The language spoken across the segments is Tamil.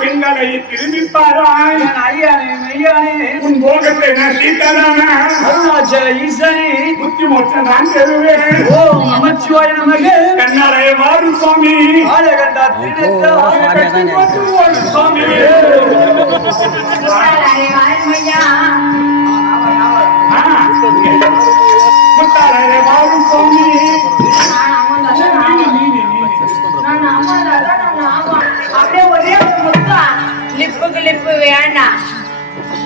பெண்களை திரும்பிப்பாராய் உன் போகத்தை நான் சீத்தாரான அருணாச்சல ஈசனே புத்தி மோட்சம் நான் பெறுவேன். ஓம் நமச்சிவாய நமக. கண்ணாலய வாரும் சுவாமி ஆலகண்டா திருநெத்தா சுவாமி முத்தாலய வாரும் சுவாமி அப்படியே ஒரே ஒரு முத்தா லிப்புக்கு லிப்பு வேண்டாம்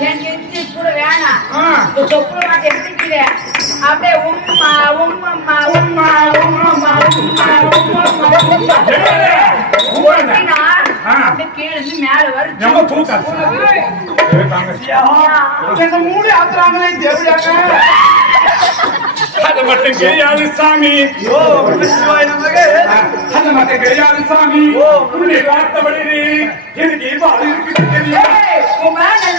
என் நெஞ்சு கூட வேணாம் தொப்புள் மாட்டை எடுத்துக்கிற அப்படியே உம்மா உம்மம்மா உம்மா உம்மம்மா உம்மா உம்மா அப்படியே கீழே மேல வருது மூடி ஆத்துறாங்களே தேவையாக அது மட்டும் கிடையாது சாமி. அது மட்டும் கிடையாது சாமி. உன்னை பார்த்தபடி எனக்கு இவ்வாறு இருக்கு தெரியும்.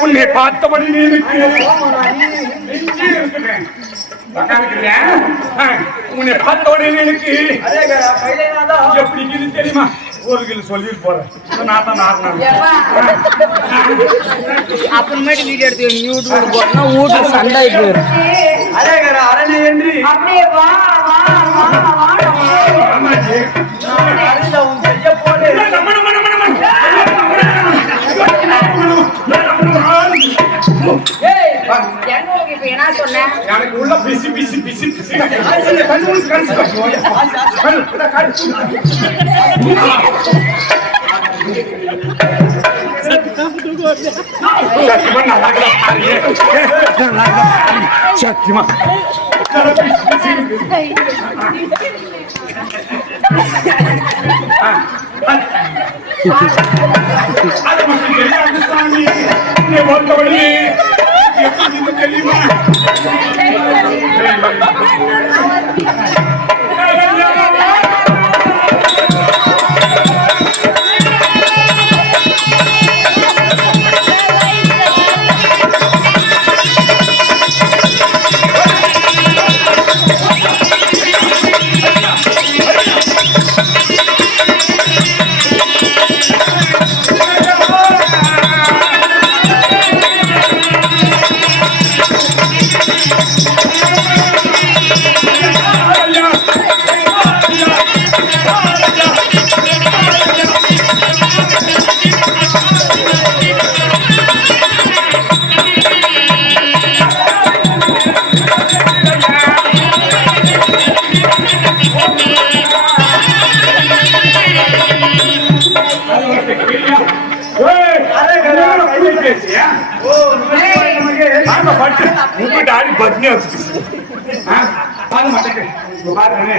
உன்னை பார்த்தபடி உன்னை பார்த்தபடி எனக்கு எப்படி தெரியுமா? ஒரு கிலோ சொல்லிட்டு போறேன். அப்புறமேட்டு வீடியோ எடுத்து யூடியூப் போட்டா வீட்டுக்கு சண்டை போயிடும். அரணை என்று அப்படியே வா வா வா வா என்ன சொன்ன? எனக்கு உள்ள பிசி பிசி பிசி பிசி சத்தியமா அது மட்டும் தெரியாது சாமி. நீ வந்தவழி எப்படி தெரியுமா? அப்படியே வச்சுட்டு அது மாட்டேன் பாருங்க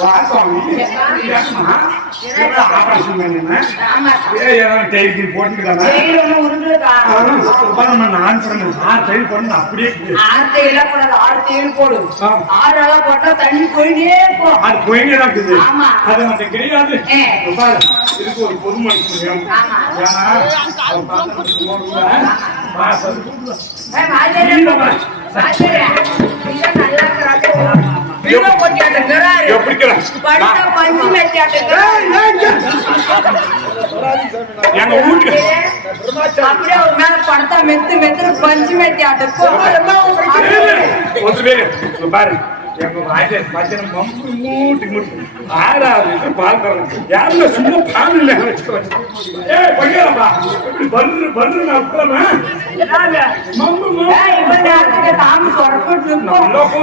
வா சுவாமி ஆபரேஷன் போட்டுக்கிட்டாங்க நான் சொன்னேன் 6 தையல் போடணும் அப்படியே 6 தையல் போடாது 6 தையல் போடு 6 அளவு போட்டா தண்ணி போயிட்டே போ அது போயிட்டே தான் இருக்குது அது மட்டும் கிடையாது பாரு இதுக்கு ஒரு பொது மனுஷன் வேணும் எங்க வீட்டுக்கு அப்படியே ஒரு மேல படத்தா மெத்து மெத்து பஞ்சு மெத்தி ஆட்டுக்கு பாரு யாருல சும்மா பால்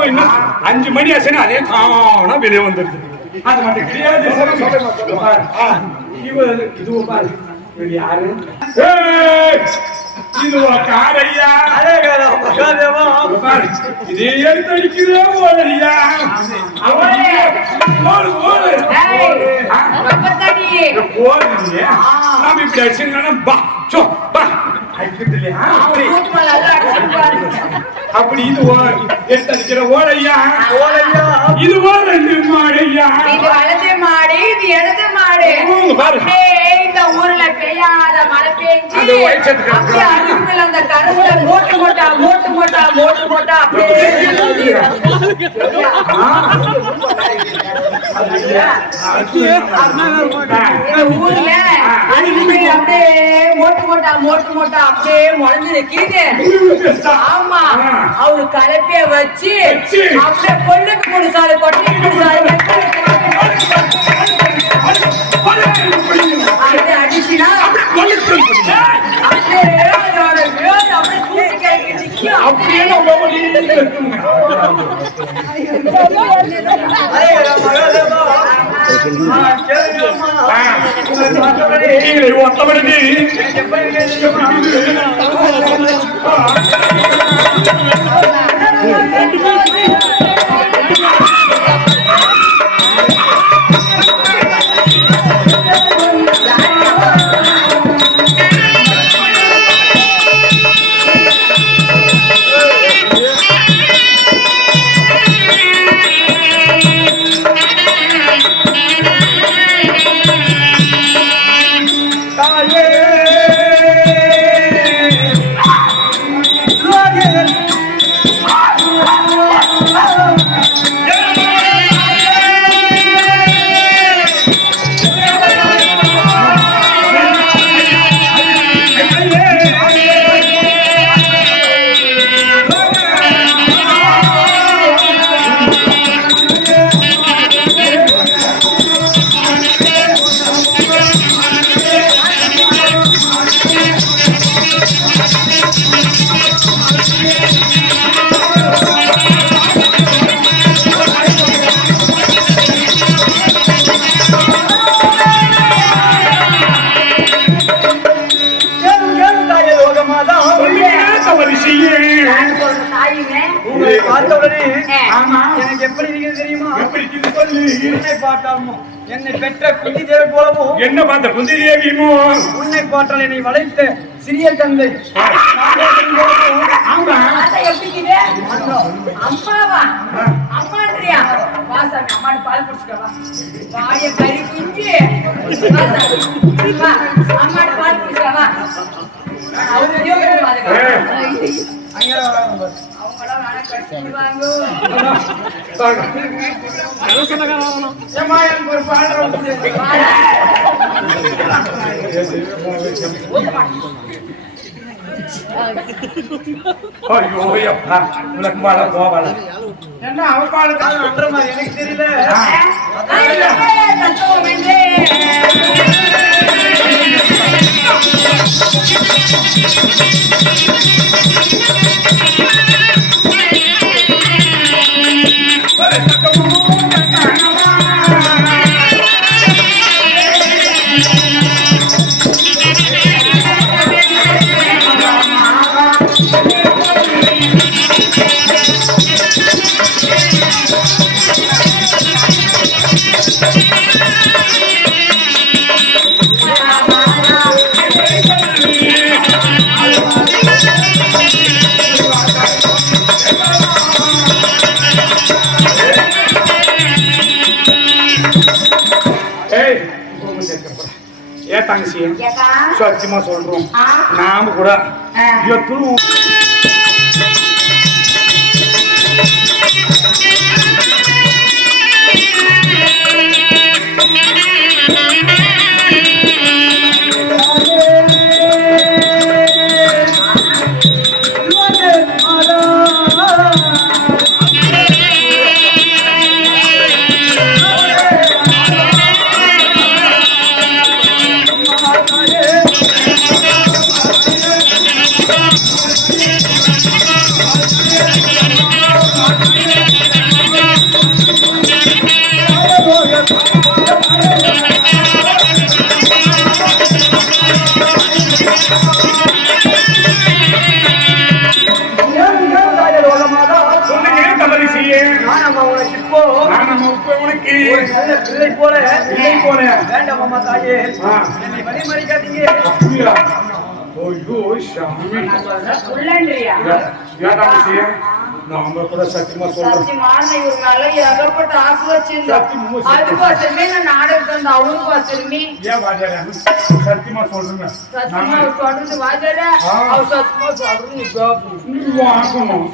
இன்னும் 5 மணி ஆச்சுன்னா அதே காணா வெளியே வந்துருது அது மட்டும் கிடையாது இது பாரு யாரு இது காரையா இதே எடுத்தடிக்கிறே ஓடையா நாம இப்படி அடிச்சுங்கன்னா அப்படி இது எடுத்தடிக்கிற ஓடையா இது ரெண்டு மாடையா இது வலது மாடு இது இடது மாடு இந்த ஊர்ல பெய்யாத மழை பெஞ்சு அப்படியே அருகில் அந்த கருவுல மோட்டு மோட்டா அப்படியே ஊர்ல அருகில் அப்படியே மோட்டு மோட்டா அப்படியே முளைஞ்சு நிக்கிது ஆமா அவரு கலப்பைய வச்சு அப்படியே கொள்ளுக்கு 3 சாலை கொட்டைக்கு 3 சாலை அடிச்சுனா அப்படியே எனக்கு எப்படி இருக்கிறது தெரியுமா? என்னை பார்த்தாலும் என்னை பெற்ற குந்தி தேவி போலவும் என்ன பார்த்த குந்தி தேவியுமோ உன்னை பார்த்தால் என்னை வளைத்த சிறிய தந்தை அம்மாவா அம்மான்றியா வாசாமி அம்மானு பால் குடிச்சுக்கவா வாய கறி குஞ்சு அம்மானு பால் குடிச்சுக்கவா அவங்களாம் வேணா கடிச்சுடுவாங்க ஐயோ அப்பா உனக்கு வாழ போவாள என்ன அவ பாடுறது அன்ற மாதிரி எனக்கு தெரியல ஏன் தங்கச்சி ஏக்கா சத்தியமா சொல்றோம் ஆ. நாம கூட ஆ. எத்தனை பிள்ளை போல வேண்டாம் அம்மா தாயே என்னை வழிமறிக்காதீங்க. நாம கூட சத்தியமா சொல்றோம் சத்தியமான இவர் மேல ஏகப்பட்ட ஆசை வச்சிருந்தோம். அதுக்கோசரமே நான் நாடகம் தந்த அவனுக்கோசரமே ஏன் வாஜாரா சத்தியமா சொல்றேன் சத்தியமா அவர் தொடர்ந்து வாஜாரா அவர் சத்தியமா சொல்றேன் ஆக்கணும்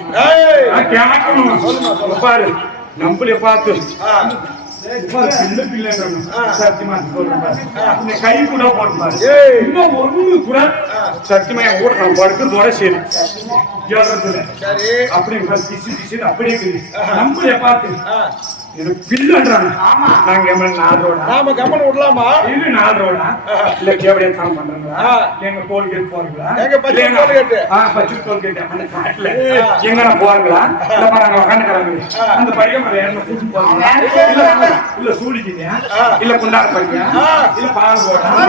கேட்கணும் பாரு நம்மளே பார்த்து சின்ன பிள்ளை சத்தியமா சொல்றேன் கை கூட போட்டு இன்னும் ஒண்ணு கூட சத்தியமா என் கூட நான் படுக்கிறதோட சரி அப்படி பிசு அப்படியே நம்மளே பார்த்து எனக்கு பில்லுன்றாங்க நாங்க நாலு கம்மன் விடலாமா? இது 4 ரோடா இல்ல கேவடியா காலம் பண்றாங்களா எங்க டோல்கேட் போறீங்களா பச்சு டோல்கேட் அந்த காட்டுல எங்க போறீங்களா இல்ல பாருங்க உட்காந்துக்கிறாங்க அந்த பையன் மேல என்ன கூட்டு போறாங்க இல்ல சூடிக்கிங்க இல்ல குண்டார பையா இல்ல பால் போடுறாங்க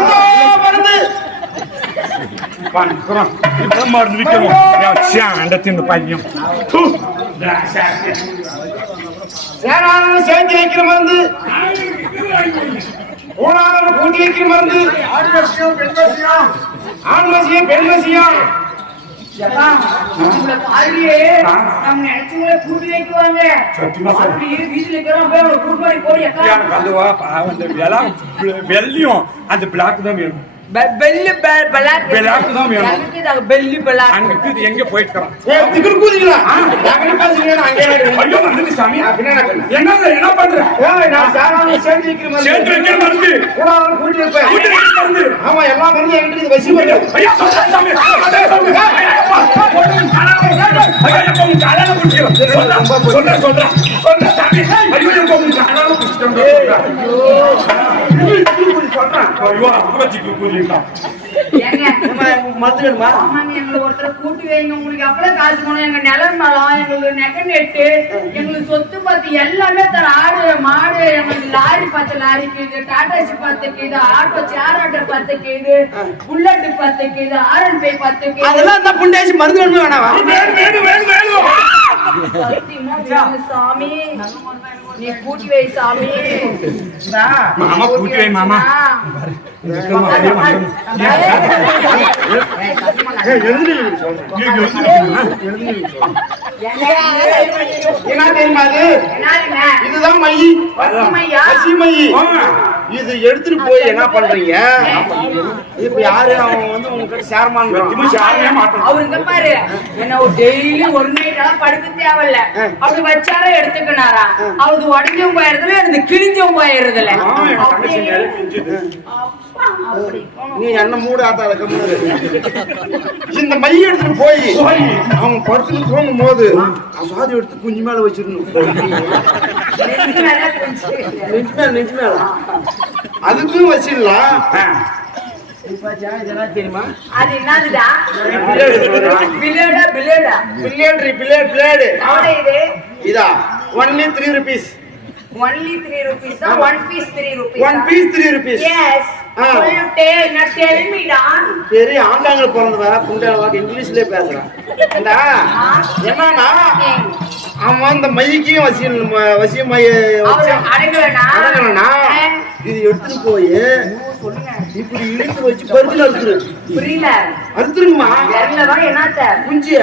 மருந்து விற்கிறோம் தின்னு பையன் சேனாலும் சேர்த்து வைக்கிற மருந்து ஊனாலும் கூட்டி வைக்கிற மருந்து ஆண்மசியம் பெண்மசியம் கூட்டி வைக்குவாங்க வெள்ளியும் அந்த பிளாக் தான் வேணும் பெல்லி பிளாக் தான் வேணும் பெல்லி பிளாக் அங்க எங்க போயிட்டு சாமி என்ன பண்ற ஆமா எல்லா மருந்து என்கிட்ட வசி ஒருத்தர் கூட்டி வைங்க உங்களுக்கு அப்பளம் காசு போனோம் எங்க நிலம் நலம் எங்களுக்கு நெக நெட்டு எங்களுக்கு சொத்து பத்து எல்லாமே தர ஆடு மாடு எங்களுக்கு லாரி 10 லாரிக்கு டாடாசி 10 ஆட்டோ சேர் ஆட்டோ 10 புல்லட் 10 R&B 10 அதெல்லாம் புண்டாசி மருந்து வேணாம் சாமி நீ கூட்டி வை சாமி மாமா கூட்டி வை மாமா என்ன தெரியுமா இதுதான் மையி இது எடுத்துட்டு போய் என்ன பண்றீங்க இப்ப யாரு அவன் வந்து உங்ககிட்ட சேர்மான் அவருங்க பாரு என்ன டெய்லி ஒரு நைட் படுக்க தேவையில்ல அப்படி வச்சார எடுத்துக்கினாரா அவரு உடஞ்சும் போயிருதுல எனக்கு கிழிஞ்சும் போயிருதுல நீ என்ன மூடு ஆத்தாத கம்முனு இந்த மைய எடுத்துட்டு போய் அவன் படுத்துட்டு தூங்கும் போது சாதி எடுத்து குஞ்சு மேல வச்சிடணும் நெஞ்சு மேல அதுக்கும் வச்சிடலாம் இதெல்லாம் தெரியுமா அது என்னதுடா பிளேடு இதா only 3 rupees only 3 rupees one piece 3 rupees one piece 3 rupees yes tell me da பெரிய ஆண்டாங்கள பிறந்தவ புண்டாளவா இங்கிலீஷ்லயே பேசுறான் என்னன்னா அவன் அந்த மையக்கையும் வசியம் மைய அடங்கலனா இது எடுத்துட்டு போய் சொல்லுங்க. இப்படி இழுத்து வச்சு பருத்தி அறுத்துரு. புரியல. அறுத்துருங்கம்மா. வரலதான் என்னத்த குஞ்சிய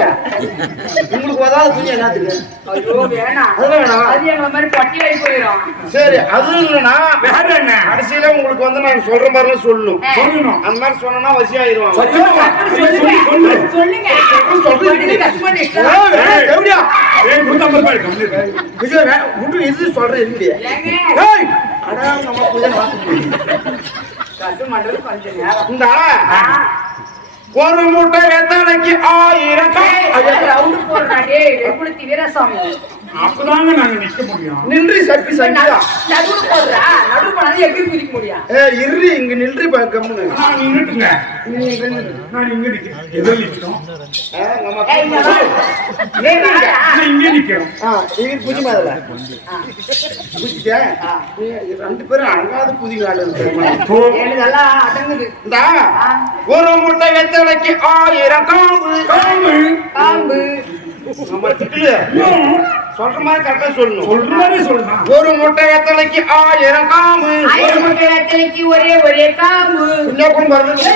உங்களுக்கு உதாவது குஞ்சு என்னத்துக்கு? ஐயோ வேணாம். அதெல்லாம் வேணாம். அது எங்களை மாதிரி பட்டியலை போயிடும். சரி அது இல்லைன்னா வேற என்ன கடைசியில உங்களுக்கு வந்து நான் சொல்ற மாதிரிலாம் சொல்லணும். சொல்லணும். அந்த மாதிரி சொன்னா வசியாயிருவாங்க. சொல்லுங்க. சொல்லுங்க. சொல்லுங்க. கஷ்டப்பட்டு எப்படியா ஏய் 150 ரூபாய் கம்மி விஜய் விட்டு இது சொல்றேன் இல்லையா? ஏங்க ஏய் அடா நம்ம புள்ள வாத்து. கஷ்டமாட்டது கொஞ்சம் நேரம். இந்த ஒரு மூட்டை எத்தனைக்கு 1000 ரவுண்டு போடுறாடே வெகுளத்தி வீரசாமி. அப்பதாங்க நாங்க நிக்க முடியும். நின்றி சப்பி சங்கியா. நடுவு போடுறா. நடுவு பண்ணாலும் எப்படி குதிக்க முடியும்? இரு இங்க நின்றி கம்முனு. நான் நின்னுட்டுங்க. நான் இங்க நிக்கிறேன். எதிர நிக்கிறோம். ஏய் இங்க வா. நான் இங்க நிக்கிறோம். இது புதி மாதிரில. புதிச்சே. ரெண்டு பேரும் அடங்காத புதி காடுறது. இதெல்லாம் அடங்குது. இந்த ஒரு முட்டை எத்தனைக்கு 1000 காம்பு. காம்பு. காம்பு. நம்ம திட்டுல சொல்ற மாதிரி கரெக்டா சொல்லணும். சொல்ற மாதிரி சொல்லணும். ஒரு முட்டை எத்தனைக்கு 1000 காம்பு. 1000 முட்டை எத்தனைக்கு ஒரே காம்பு. குஞ்சாக்கும் வருது.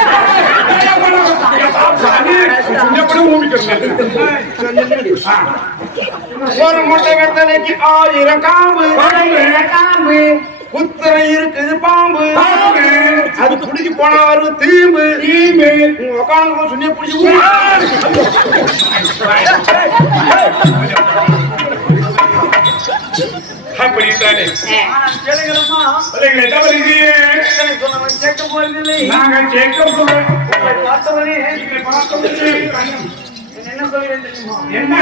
ஒரு முட்டை எத்தனைக்கு 1000 காம்பு. காம்பு. குத்திரை இருக்குது பாம்பு. அது புடிச்சு போனா வரும் தீம்பு. உட்காந்து சுண்ணிய புடிச்சு அப்படித்தானே நாங்க கேட்க போறோம். என்ன சொல்லுவேன் தெரியுமா? என்ன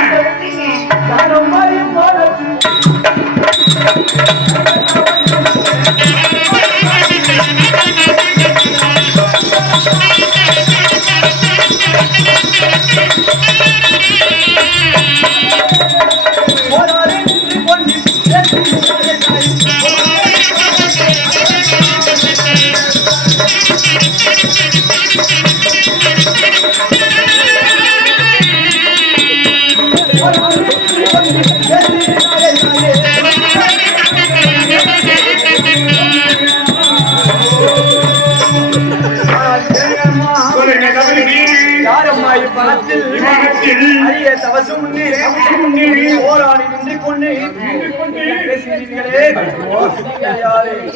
போராடி நின்று கொண்டு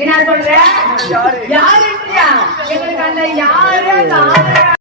என்ன சொல்ற? யாரு எங்களுக்கு அந்த யாரு